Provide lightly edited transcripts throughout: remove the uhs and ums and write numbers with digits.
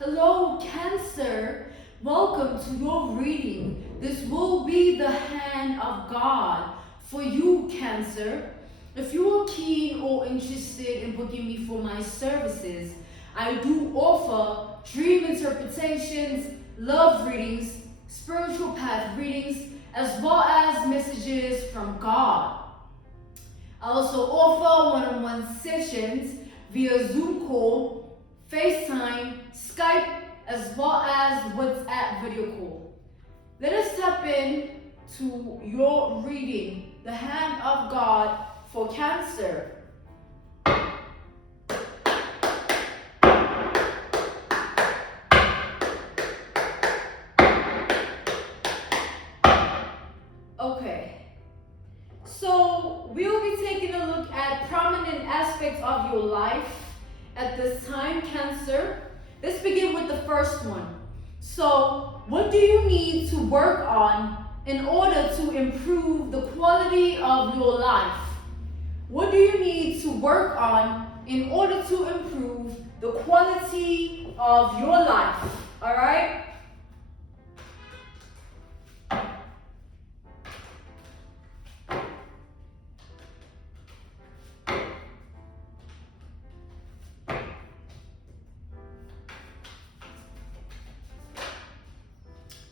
Hello, Cancer. Welcome to your reading. This will be the hand of God for you, Cancer. If you are keen or interested in booking me for my services, I do offer dream interpretations, love readings, spiritual path readings, as well as messages from God. I also offer one-on-one sessions via Zoom call, FaceTime, Skype, as well as WhatsApp video call. Let us tap in to your reading, the hand of God for Cancer. Okay, so we'll be taking a look at prominent aspects of your life at this time, Cancer. Let's begin with the first one. So, what do you need to work on in order to improve the quality of your life? What do you need to work on in order to improve the quality of your life? All right?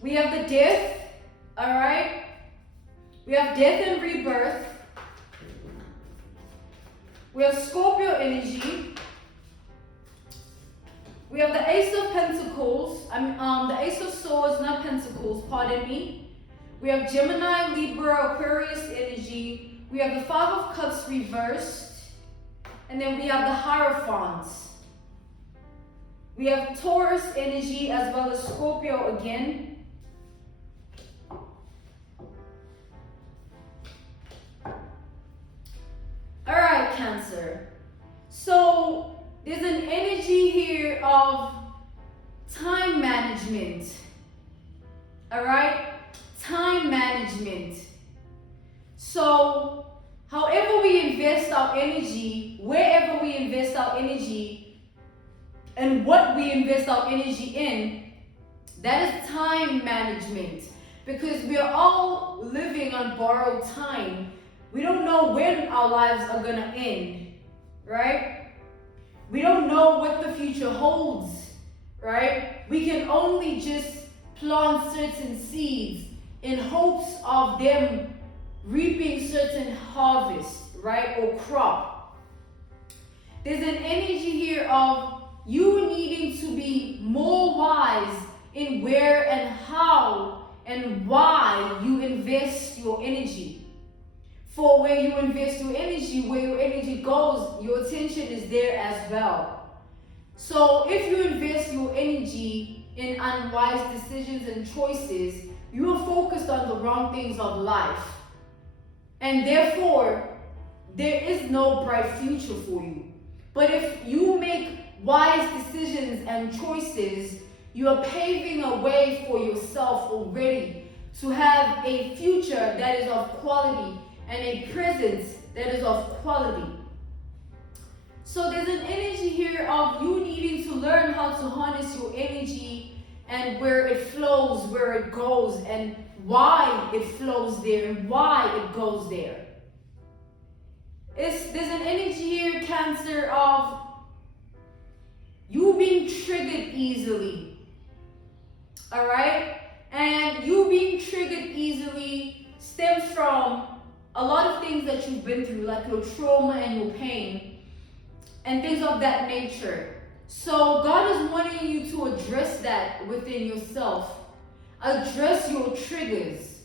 We have the death, all right? We have death and rebirth. We have Scorpio energy. We have the Ace of Pentacles. The Ace of Swords, not Pentacles, pardon me. We have Gemini, Libra, Aquarius energy. We have the Five of Cups reversed. And then we have the Hierophant. We have Taurus energy as well as Scorpio again. Alright, Cancer. So there's an energy here of time management. Alright? Time management. So however we invest our energy, wherever we invest our energy, and what we invest our energy in, that is time management. Because we are all living on borrowed time. We don't know when our lives are going to end, right? We don't know what the future holds, right? We can only just plant certain seeds in hopes of them reaping certain harvest, right? Or crop. There's an energy here of you needing to be more wise in where and how and why you invest your energy. For where you invest your energy, where your energy goes, your attention is there as well. So if you invest your energy in unwise decisions and choices, you are focused on the wrong things of life. And therefore, there is no bright future for you. But if you make wise decisions and choices, you are paving a way for yourself already to have a future that is of quality and a presence that is of quality. So there's an energy here of you needing to learn how to harness your energy and where it flows, where it goes, and why it flows there and why it goes there. There's an energy here, Cancer, of you being triggered easily. All right? And you being triggered easily stems from a lot of things that you've been through, like your trauma and your pain, and things of that nature. So God is wanting you to address that within yourself. Address your triggers.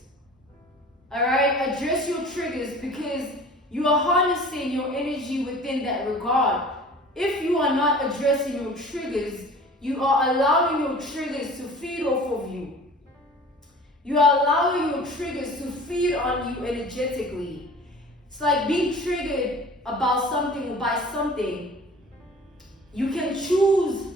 All right? Address your triggers because you are harnessing your energy within that regard. If you are not addressing your triggers, you are allowing your triggers to feed off of you. You are allowing your triggers to feed on you energetically. It's like being triggered about something or by something. You can choose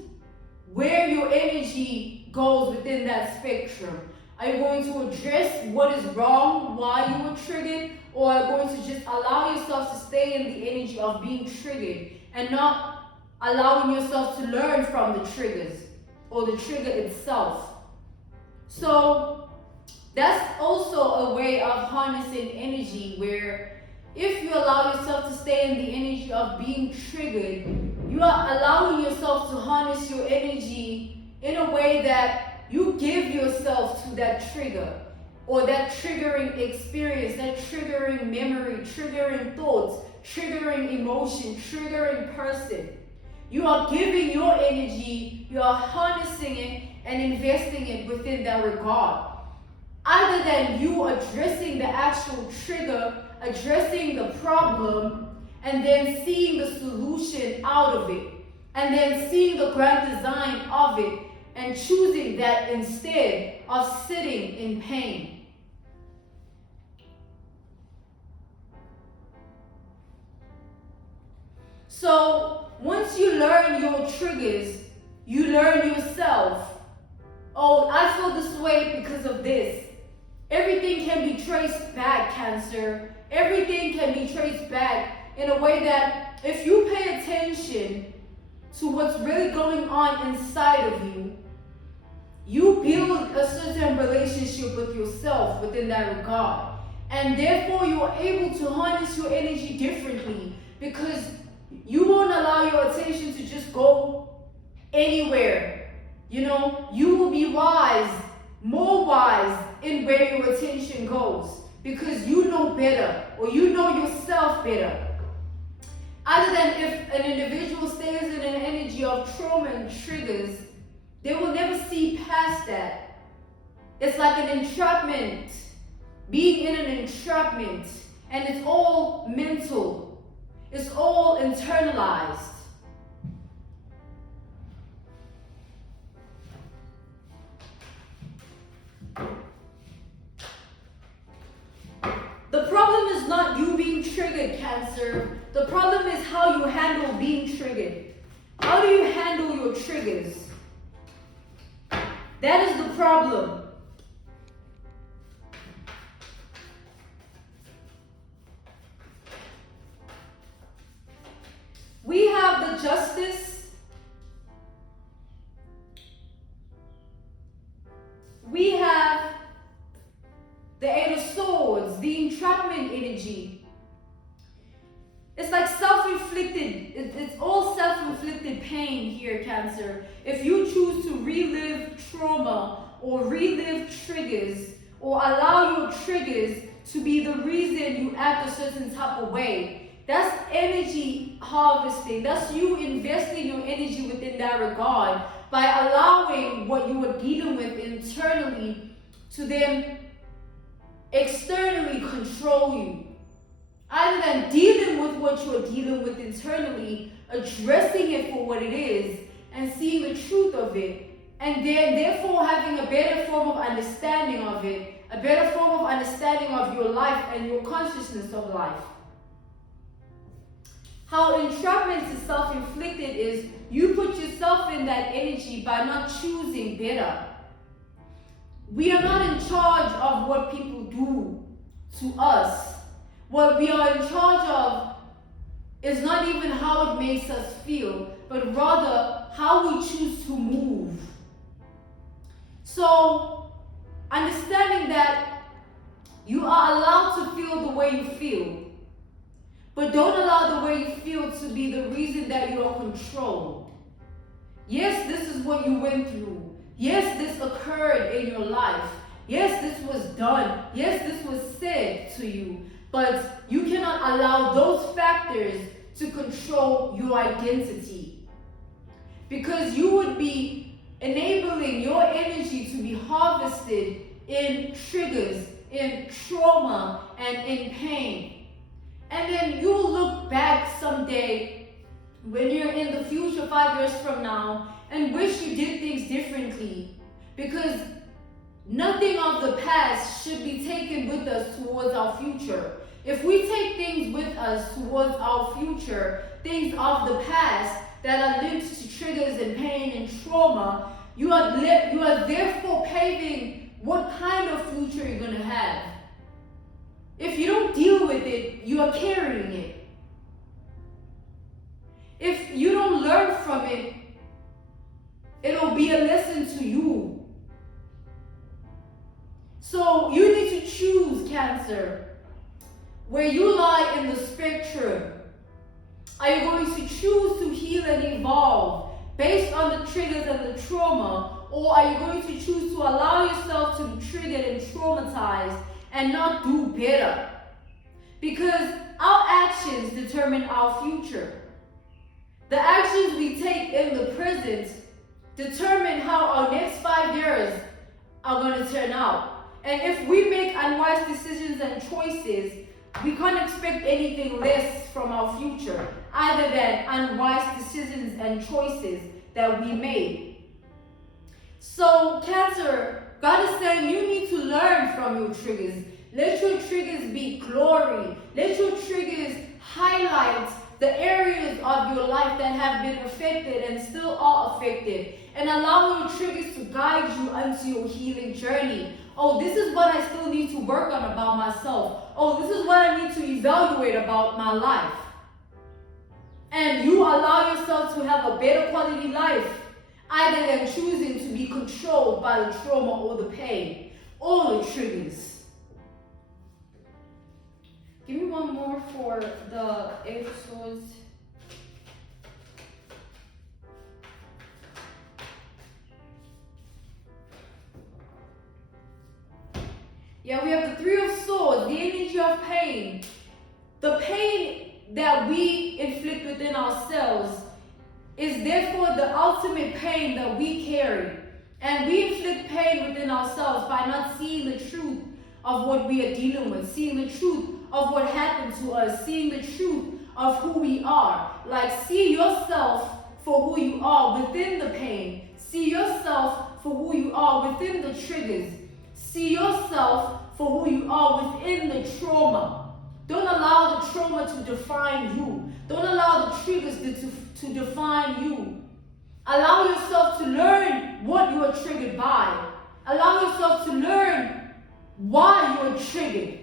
where your energy goes within that spectrum. Are you going to address what is wrong, why you were triggered, or are you going to just allow yourself to stay in the energy of being triggered and not allowing yourself to learn from the triggers? or the trigger itself. So that's also a way of harnessing energy, where if you allow yourself to stay in the energy of being triggered, you are allowing yourself to harness your energy in a way that you give yourself to that trigger, or that triggering experience, that triggering memory, triggering thoughts, triggering emotion, triggering person. You are giving your energy, you are harnessing it and investing it within that regard. Other than you addressing the actual trigger, addressing the problem, and then seeing the solution out of it, and then seeing the grand design of it, and choosing that instead of sitting in pain. So once you learn your triggers, you learn yourself. Oh, I feel this way because of this. Everything can be traced back, Cancer. Everything can be traced back in a way that if you pay attention to what's really going on inside of you, you build a certain relationship with yourself within that regard. And therefore, you are able to harness your energy differently, because you won't allow your attention to just go anywhere. You know, you will be wise, more wise in where your attention goes, because you know better, or you know yourself better. Other than if an individual stays in an energy of trauma and triggers, they will never see past that. It's like an entrapment, being in an entrapment, and it's all mental. It's all internalized. The problem is not you being triggered, Cancer. The problem is how you handle being triggered. How do you handle your triggers? That is the problem. We have the Justice. We have the Eight of Swords, the entrapment energy. It's like self-inflicted. It's all self-inflicted pain here, Cancer. If you choose to relive trauma or relive triggers, or allow your triggers to be the reason you act a certain type of way, that's energy harvesting. That's you investing your energy within that regard by allowing what you are dealing with internally to then externally control you. Other than dealing with what you are dealing with internally, addressing it for what it is, and seeing the truth of it, and then therefore having a better form of understanding of it, a better form of understanding of your life and your consciousness of life. How entrapment is self-inflicted is you put yourself in that energy by not choosing better. We are not in charge of what people do to us. What we are in charge of is not even how it makes us feel, but rather how we choose to move. So, understanding that you are allowed to feel the way you feel, but don't allow the way you feel to be the reason that you are controlled. Yes, this is what you went through. Yes, this occurred in your life. Yes, this was done. Yes, this was said to you. But you cannot allow those factors to control your identity, because you would be enabling your energy to be harvested in triggers, in trauma, and in pain. And then you will look back someday when you're in the future, 5 years from now, and wish you did things differently, because nothing of the past should be taken with us towards our future. If we take things with us towards our future, things of the past that are linked to triggers and pain and trauma, you are therefore paving what kind of future you're going to have. If you don't deal with it, you are carrying it. If you don't learn from it, It'll be a lesson to you. So you need to choose, Cancer, where you lie in the spectrum. Are you going to choose to heal and evolve based on the triggers and the trauma, or are you going to choose to allow yourself to be triggered and traumatized and not do better? Because our actions determine our future. The actions we take in the present determine how our next 5 years are going to turn out. And if we make unwise decisions and choices, we can't expect anything less from our future other than unwise decisions and choices that we made. So, Cancer, God is saying you need to learn from your triggers. Let your triggers be glory. Let your triggers highlight the areas of your life that have been affected and still are affected. And allow your triggers to guide you onto your healing journey. Oh, this is what I still need to work on about myself. Oh, this is what I need to evaluate about my life. And you allow yourself to have a better quality life, either than choosing to be controlled by the trauma or the pain or the triggers. Give me one more for the Eight of Swords. Yeah, we have the Three of Swords, the energy of pain. The pain that we inflict within ourselves is therefore the ultimate pain that we carry. And we inflict pain within ourselves by not seeing the truth of what we are dealing with, seeing the truth of what happened to us, seeing the truth of who we are. Like, see yourself for who you are within the pain. See yourself for who you are within the triggers. See yourself for who you are within the trauma. Don't allow the trauma to define you. Don't allow the triggers to define you. Allow yourself to learn what you are triggered by. Allow yourself to learn why you are triggered.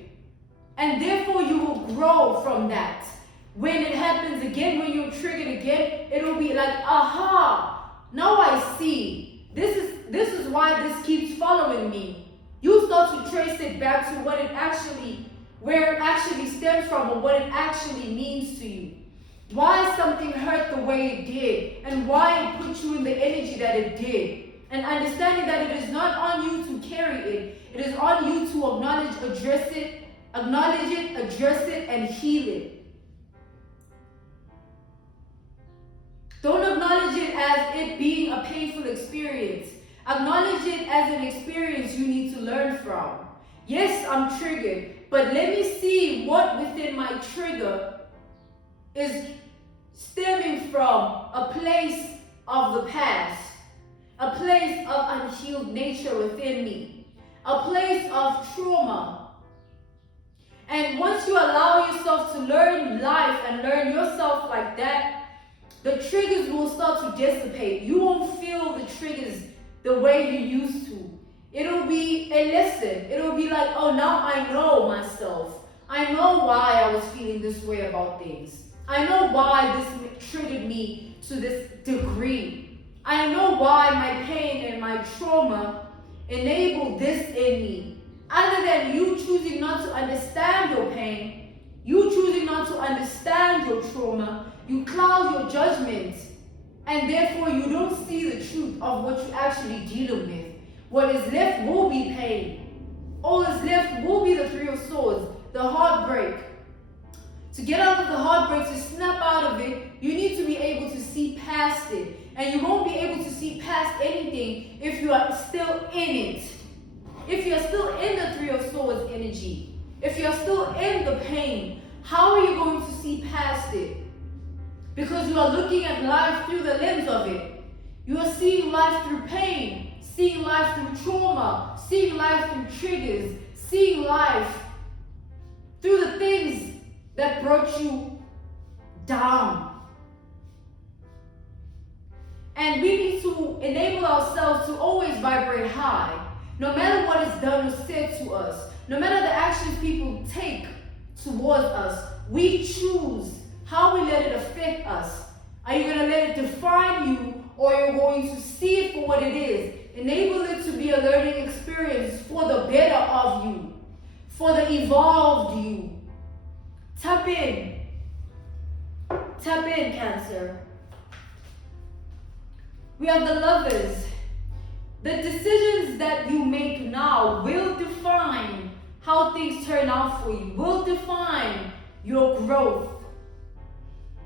And therefore you will grow from that. When it happens again, when you're triggered again, it'll be like, aha, now I see. This is why this keeps following me. You start to trace it back to what it actually, where it actually stems from, or what it actually means to you. Why something hurt the way it did, and why it put you in the energy that it did. And understanding that it is not on you to carry it. It is on you to acknowledge it, address it, and heal it. Don't acknowledge it as it being a painful experience. Acknowledge it as an experience you need to learn from. Yes, I'm triggered, but let me see what within my trigger is stemming from a place of the past, a place of unhealed nature within me, a place of trauma. And once you allow yourself to learn life and learn yourself like that, the triggers will start to dissipate. You won't feel the triggers the way you used to. It'll be a lesson. It'll be like, oh, now I know myself. I know why I was feeling this way about things. I know why this triggered me to this degree. I know why my pain and my trauma enabled this in me. Other than you choosing not to understand your pain, you choosing not to understand your trauma, you cloud your judgment, and therefore you don't see the truth of what you're actually dealing with. What is left will be pain. All is left will be the Three of Swords, the heartbreak. To get out of the heartbreak, to snap out of it, you need to be able to see past it. And you won't be able to see past anything if you are still in it. If you're still in the Three of Swords energy, if you're still in the pain, how are you going to see past it? Because you are looking at life through the lens of it. You are seeing life through pain, seeing life through trauma, seeing life through triggers, seeing life through the things that brought you down. And we need to enable ourselves to always vibrate high, no matter what is done or said to us, no matter the actions people take towards us. We choose how we let it affect us. Are you going to let it define you, or you're going to see it for what it is. Enable it to be a learning experience for the better of you, for the evolved you. Tap in. Tap in, Cancer. We have the Lovers. The decisions that you make now will define how things turn out for you, will define your growth.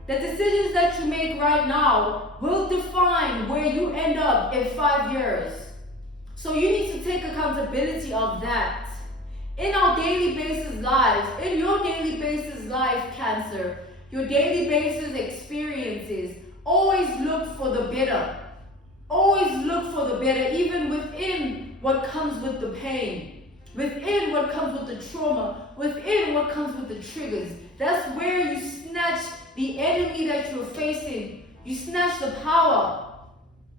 The decisions that you make right now will define where you end up in 5 years. So you need to take accountability of that. In our daily basis lives, in your daily basis life, Cancer, your daily basis experiences, always look for the better. Always look for the better, even within what comes with the pain, within what comes with the trauma, within what comes with the triggers. That's where you snatch the enemy that you're facing. You snatch the power,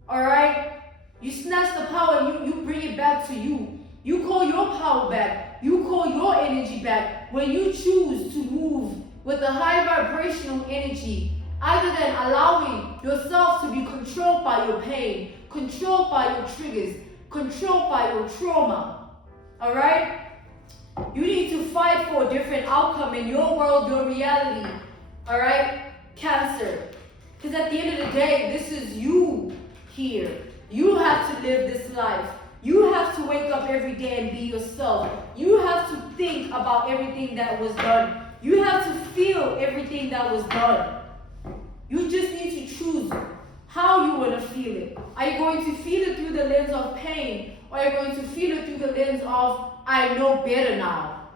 all right? You snatch the power and you bring it back to you. You call your power back. You call your energy back when you choose to move with a high vibrational energy, other than allowing yourself to be controlled by your pain, controlled by your triggers, controlled by your trauma, all right? You need to fight for a different outcome in your world, your reality, all right, Cancer? Because at the end of the day, this is you here. You have to live this life. You have to wake up every day and be yourself. You have to think about everything that was done. You have to feel everything that was done. You just need to choose how you want to feel it. Are you going to feel it through the lens of pain, or are you going to feel it through the lens of, I know better now?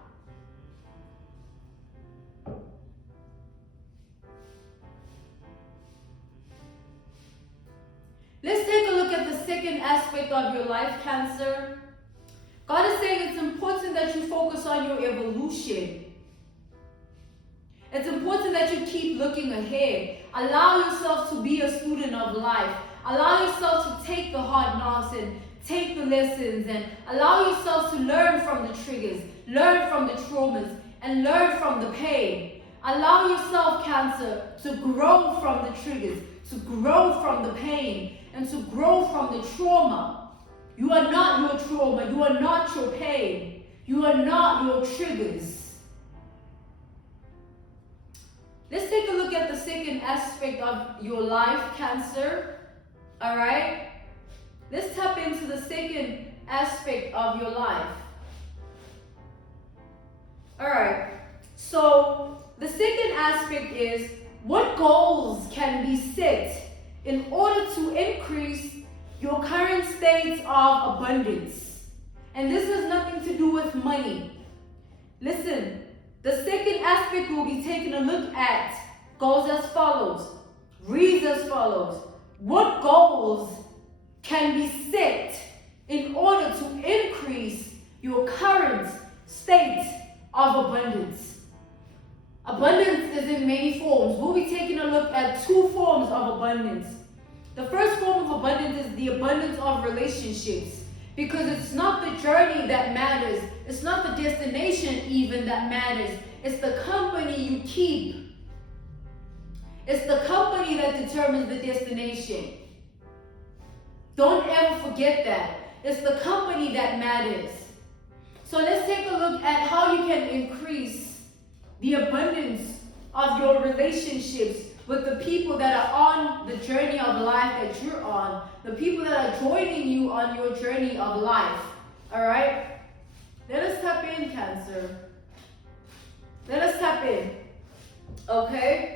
Let's take a look at the second aspect of your life, Cancer. God is saying it's important that you focus on your evolution. It's important that you keep looking ahead. Allow yourself to be a student of life. Allow yourself to take the hard knocks and take the lessons, and allow yourself to learn from the triggers, learn from the traumas, and learn from the pain. Allow yourself, Cancer, to grow from the triggers, to grow from the pain, and to grow from the trauma. You are not your trauma. You are not your pain. You are not your triggers. Let's take a look at the second aspect of your life, Cancer. All right? Let's tap into the second aspect of your life. All right. So the second aspect is, what goals can be set in order to increase your current state of abundance? And this has nothing to do with money. Listen, the second aspect we'll be taking a look at goes as follows, reads as follows. What goals can be set in order to increase your current state of abundance? Abundance is in many forms. We'll be taking a look at 2 forms of abundance. The first form of abundance is the abundance of relationships, because it's not the journey that matters. It's not the destination even that matters. It's the company you keep. It's the company that determines the destination. Don't ever forget that. It's the company that matters. So let's take a look at how you can increase the abundance of your relationships with the people that are on the journey of life that you're on, the people that are joining you on your journey of life. All right? Let us tap in, Cancer. Let us tap in. Okay?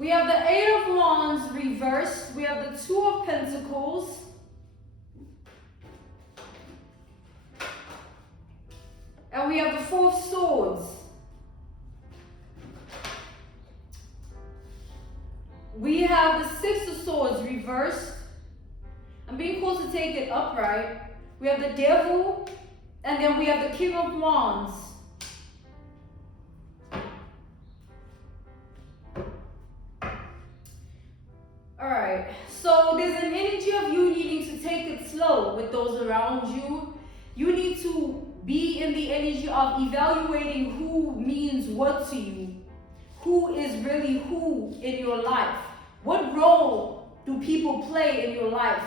We have the Eight of Wands reversed. We have the Two of Pentacles. And we have the Four of Swords. We have the Six of Swords reversed. I'm being called to take it upright. We have the Devil. And then we have the King of Wands. Alright, so there's an energy of you needing to take it slow with those around you. You need to be in the energy of evaluating who means what to you. Who is really who in your life? What role do people play in your life?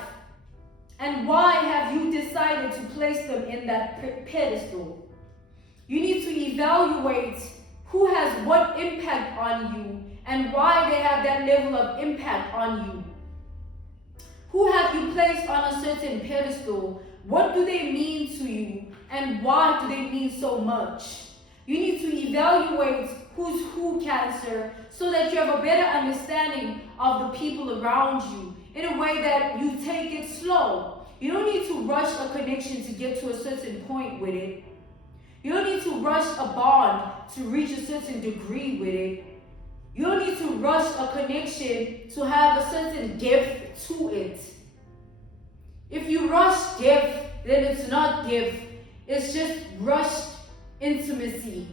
And why have you decided to place them in that pedestal? You need to evaluate who has what impact on you and why they have that level of impact on you. Who have you placed on a certain pedestal? What do they mean to you? And why do they mean so much? You need to evaluate who's who, Cancer, so that you have a better understanding of the people around you in a way that you take it slow. You don't need to rush a connection to get to a certain point with it. You don't need to rush a bond to reach a certain degree with it. You don't need to rush a connection to have a certain depth to it. If you rush depth, then it's not depth. It's just rushed intimacy.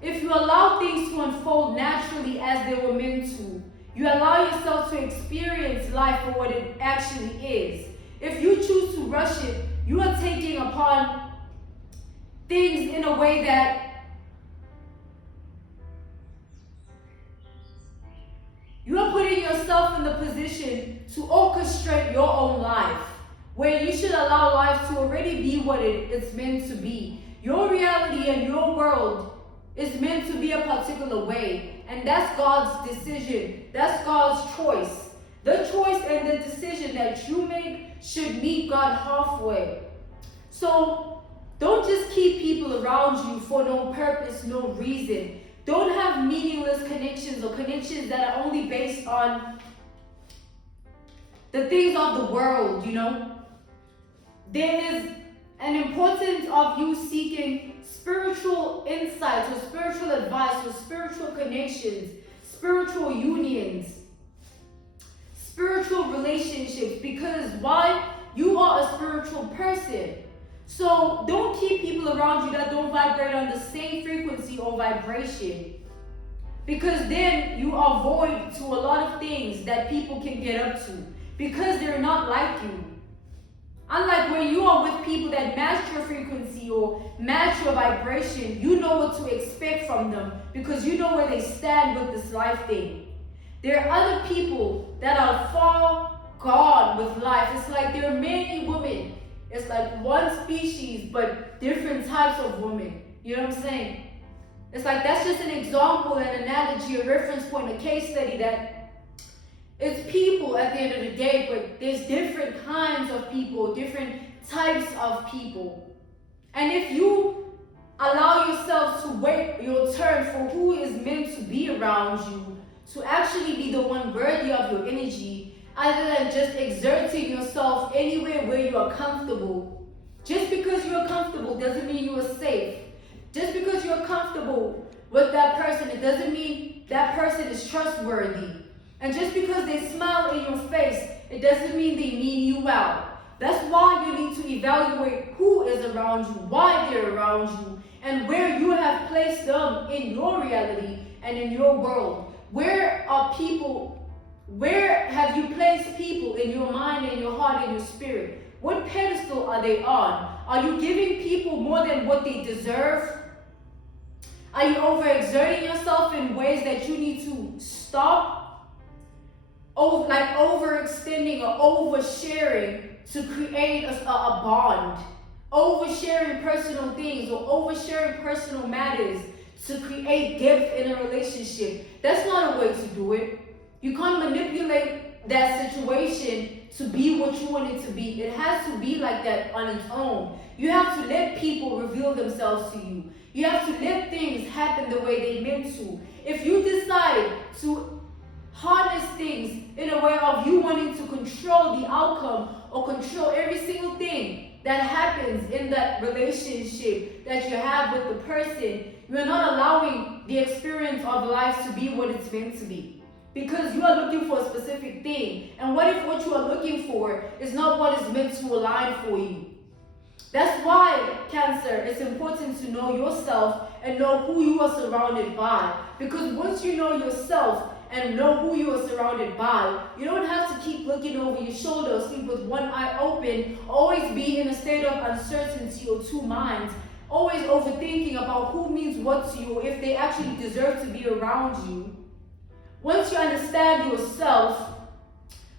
If you allow things to unfold naturally as they were meant to, you allow yourself to experience life for what it actually is. If you choose to rush it, you are taking upon things in a way that you are putting yourself in the position to orchestrate your own life, where you should allow life to already be what it's meant to be. Your reality and your world is meant to be a particular way, and that's God's decision. That's God's choice. The choice and the decision that you make should meet God halfway. So don't just keep people around you for no purpose, no reason. Don't have meaningless connections or connections that are only based on the things of the world, you know. There is an importance of you seeking spiritual insights or spiritual advice or spiritual connections, spiritual unions, spiritual relationships, because why? You are a spiritual person. So don't keep people around you that don't vibrate on the same frequency or vibration, because then you are void to a lot of things that people can get up to, because they're not like you. Unlike when you are with people that match your frequency or match your vibration, you know what to expect from them because you know where they stand with this life thing. There are other people that are far gone with life. It's like there are many women. It's like one species, but different types of women. You know what I'm saying? It's like that's just an example, an analogy, a reference point, a case study that it's people at the end of the day, but there's different kinds of people, different types of people. And if you allow yourself to wait your turn for who is meant to be around you, to actually be the one worthy of your energy, other than just exerting yourself anywhere where you are comfortable. Just because you're comfortable doesn't mean you are safe. Just because you're comfortable with that person, it doesn't mean that person is trustworthy. And just because they smile in your face, it doesn't mean they mean you well. That's why you need to evaluate who is around you, why they're around you, and where you have placed them in your reality and in your world. Where have you placed people in your mind, in your heart, in your spirit? What pedestal are they on? Are you giving people more than what they deserve? Are you overexerting yourself in ways that you need to stop? Like overextending or oversharing to create a bond. Oversharing personal things or oversharing personal matters to create depth in a relationship. That's not a way to do it. You can't manipulate that situation to be what you want it to be. It has to be like that on its own. You have to let people reveal themselves to you. You have to let things happen the way they meant to. If you decide to harness things in a way of you wanting to control the outcome or control every single thing that happens in that relationship that you have with the person. You're not allowing the experience of life to be what it's meant to be. Because you are looking for a specific thing. And what if what you are looking for is not what is meant to align for you? That's why, Cancer, it's important to know yourself and know who you are surrounded by. Because once you know yourself and know who you are surrounded by, you don't have to keep looking over your shoulder or sleep with one eye open, always be in a state of uncertainty or two minds, always overthinking about who means what to you or if they actually deserve to be around you. Once you understand yourself,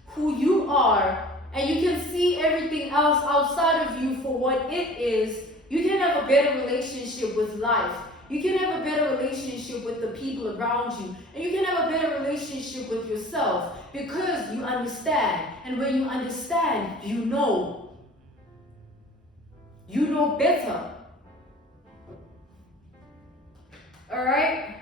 who you are, and you can see everything else outside of you for what it is, you can have a better relationship with life. You can have a better relationship with the people around you. And you can have a better relationship with yourself because you understand. And when you understand, you know. You know better. Alright?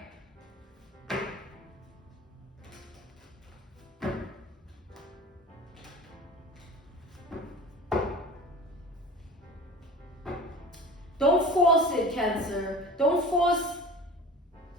Don't force it, Cancer. Don't force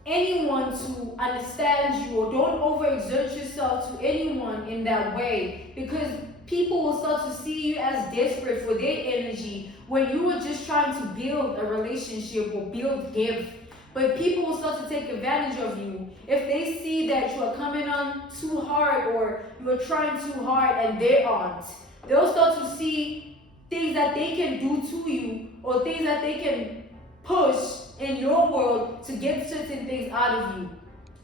anyone to understand you, or don't overexert yourself to anyone in that way, because people will start to see you as desperate for their energy when you were just trying to build a relationship or build depth. But people will start to take advantage of you if they see that you are coming on too hard or you are trying too hard and they aren't. They'll start to see things that they can do to you or things that they can push in your world to get certain things out of you.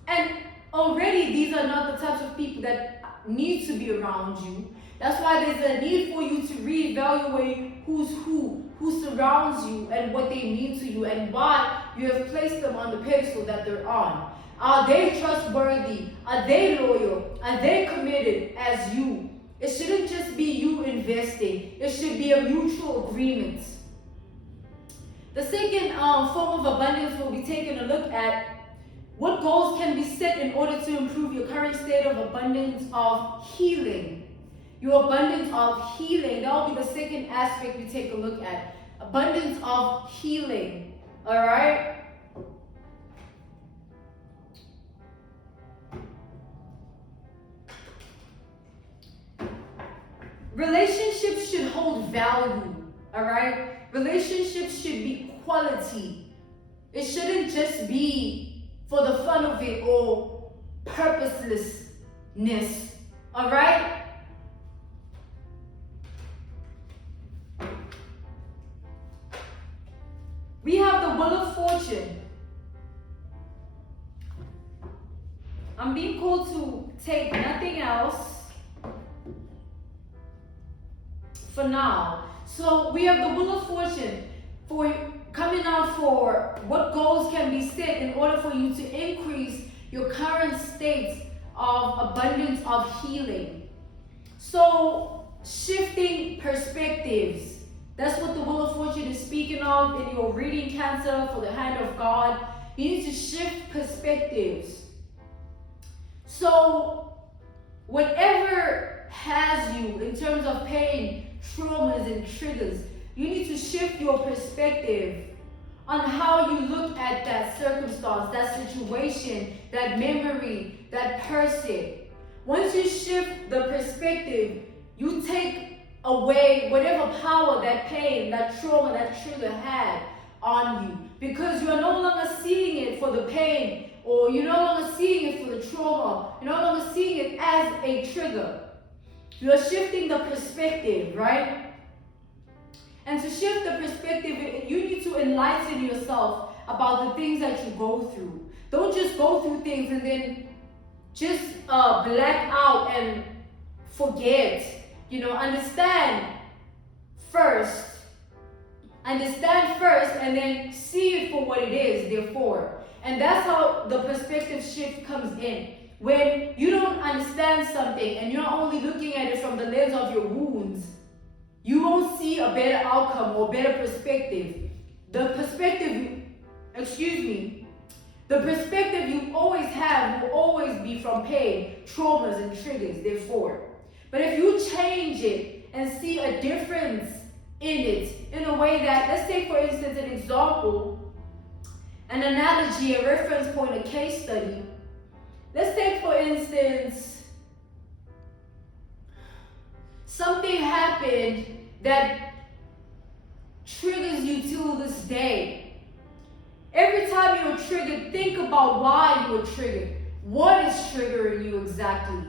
And already these are not the types of people that need to be around you. That's why there's a need for you to reevaluate who's who surrounds you and what they mean to you and why you have placed them on the pedestal that they're on. Are they trustworthy? Are they loyal? Are they committed as you? It shouldn't just be you investing. It should be a mutual agreement. The second form of abundance we'll be taking a look at: what goals can be set in order to improve your current state of abundance of healing? Your abundance of healing. That will be the second aspect we take a look at. Abundance of healing. Alright? Relationships should hold value, all right? Relationships should be quality. It shouldn't just be for the fun of it or purposelessness, all right? We have the Wheel of Fortune. I'm being called to take nothing else for now. So we have the Wheel of Fortune for coming out for what goals can be set in order for you to increase your current state of abundance of healing. So shifting perspectives. That's what the Wheel of Fortune is speaking of in your reading, Cancer, for the hand of God. You need to shift perspectives. So whatever has you in terms of pain, traumas, and triggers, you need to shift your perspective on how you look at that circumstance, that situation, that memory, that person. Once you shift the perspective, you take away whatever power that pain, that trauma, that trigger had on you. Because you are no longer seeing it for the pain, or you're no longer seeing it for the trauma. You're no longer seeing it as a trigger. You are shifting the perspective, right? And to shift the perspective, you need to enlighten yourself about the things that you go through. Don't just go through things and then just black out and forget. Understand first. Understand first and then see it for what it is, therefore. And that's how the perspective shift comes in. When you don't understand something and you're only looking at it from the lens of your wounds, you won't see a better outcome or better perspective. The The perspective you always have will always be from pain, traumas, and triggers, therefore. But if you change it and see a difference in it, in a way that, let's take for instance an example, an analogy, a reference point, a case study. Let's take for instance, something happened that triggers you till this day. Every time you're triggered, think about why you were triggered. What is triggering you exactly?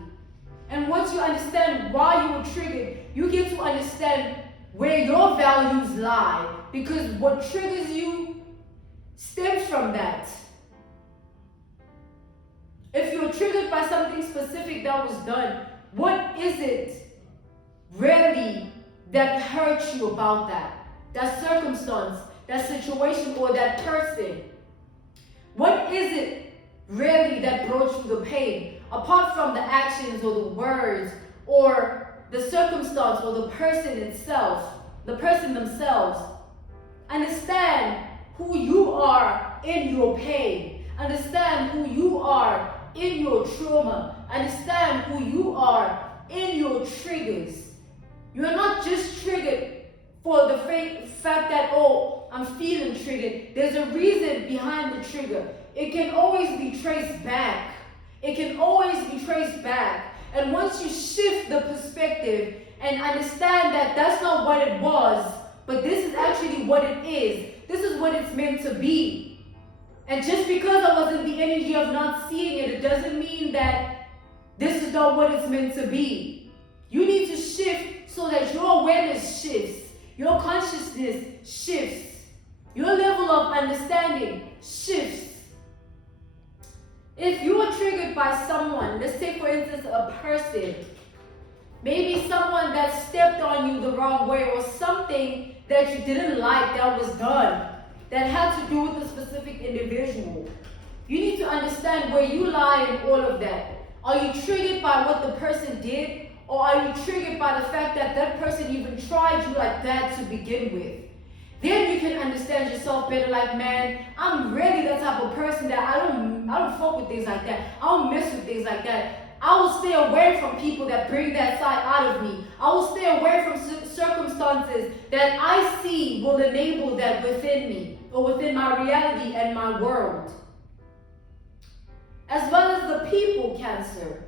And once you understand why you were triggered, you get to understand where your values lie. Because what triggers you stems from that. If you're triggered by something specific that was done, what is it really that hurts you about that? That circumstance, that situation, or that person? What is it really that brought you the pain? Apart from the actions or the words or the circumstance or the person itself, the person themselves. Understand who you are in your pain. Understand who you are in your trauma. Understand who you are in your triggers. You are not just triggered for the fact that, oh, I'm feeling triggered. There's a reason behind the trigger. It can always be traced back. It can always be traced back. And once you shift the perspective and understand that that's not what it was, but this is actually what it is. This is what it's meant to be. And just because I was in the energy of not seeing it, it doesn't mean that this is not what it's meant to be. You need to shift so that your awareness shifts. Your consciousness shifts. Your level of understanding shifts. If you are triggered by someone, let's take for instance a person, maybe someone that stepped on you the wrong way, or something that you didn't like that was done, that had to do with a specific individual. You need to understand where you lie in all of that. Are you triggered by what the person did? Or are you triggered by the fact that that person even tried you like that to begin with? Then you can understand yourself better. Like, man, I'm really the type of person that I don't fuck with things like that. I don't mess with things like that. I will stay away from people that bring that side out of me. I will stay away from circumstances that I see will enable that within me, or within my reality and my world. As well as the people, Cancer.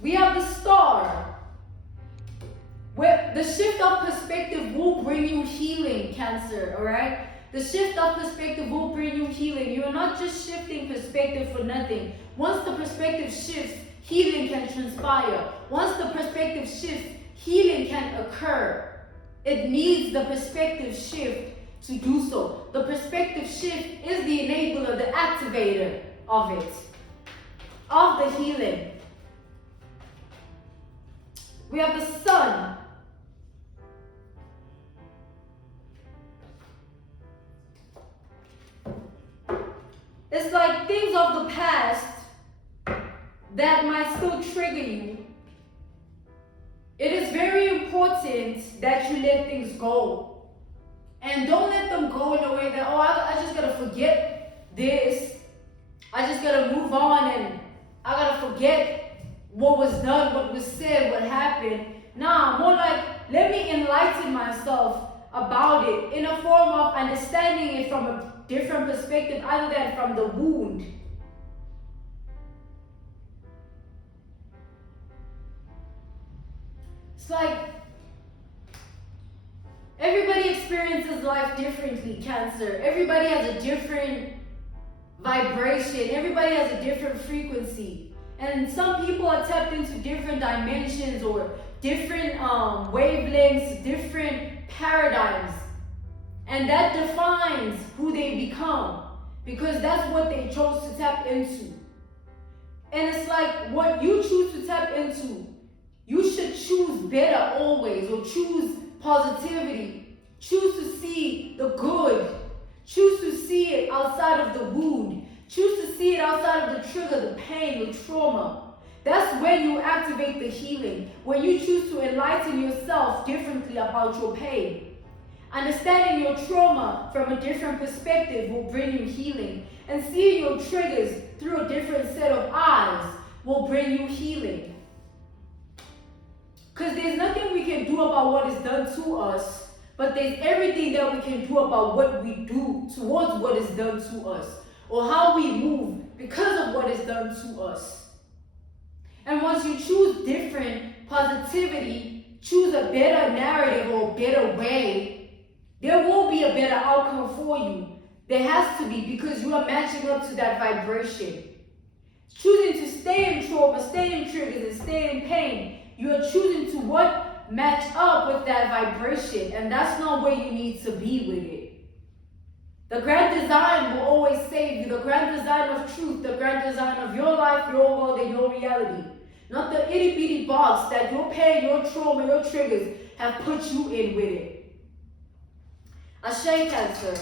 We have the Star, where the shift of perspective will bring you healing, Cancer, all right? The shift of perspective will bring you healing. You are not just shifting perspective for nothing. Once the perspective shifts, healing can transpire. Once the perspective shifts, healing can occur. It needs the perspective shift to do so. The perspective shift is the enabler, the activator of it, of the healing. We have the Sun. It's like things of the past that might still trigger you. It is very important that you let things go. And don't let them go in a way that, oh, I just gotta forget this. I just gotta move on and I gotta forget what was done, what was said, what happened. Nah, more like, let me enlighten myself about it in a form of understanding it from a different perspective other than from the wound. It's like, everybody experiences life differently, Cancer. Everybody has a different vibration. Everybody has a different frequency. And some people are tapped into different dimensions or different wavelengths, different paradigms. And that defines who they become, because that's what they chose to tap into. And it's like, what you choose to tap into, you should choose better always, or choose positivity. Choose to see the good. Choose to see it outside of the wound. Choose to see it outside of the trigger, the pain, the trauma. That's when you activate the healing. When you choose to enlighten yourself differently about your pain. Understanding your trauma from a different perspective will bring you healing. And seeing your triggers through a different set of eyes will bring you healing. Because there's nothing we can do about what is done to us, but there's everything that we can do about what we do towards what is done to us, or how we move because of what is done to us. And once you choose different positivity, choose a better narrative or a better way, there will be a better outcome for you. There has to be, because you are matching up to that vibration. Choosing to stay in trauma, stay in triggers, and stay in pain, you are choosing to what? Match up with that vibration, and that's not where you need to be with it. The grand design will always save you. The grand design of truth, the grand design of your life, your world, and your reality. Not the itty bitty box that your pain, your trauma, your triggers have put you in with it. Ashe, Cancer.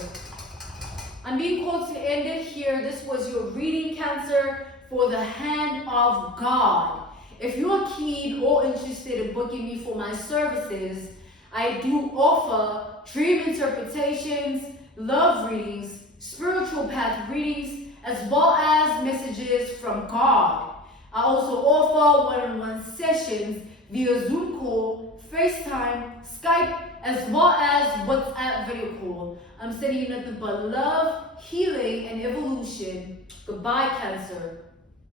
I'm being called to end it here. This was your reading, Cancer, for the hand of God. If you're keen or interested in booking me for my services, I do offer dream interpretations, love readings, spiritual path readings, as well as messages from God. I also offer one-on-one sessions via Zoom call, FaceTime, Skype, as well as WhatsApp video call. I'm sending you nothing but love, healing, and evolution. Goodbye, Cancer.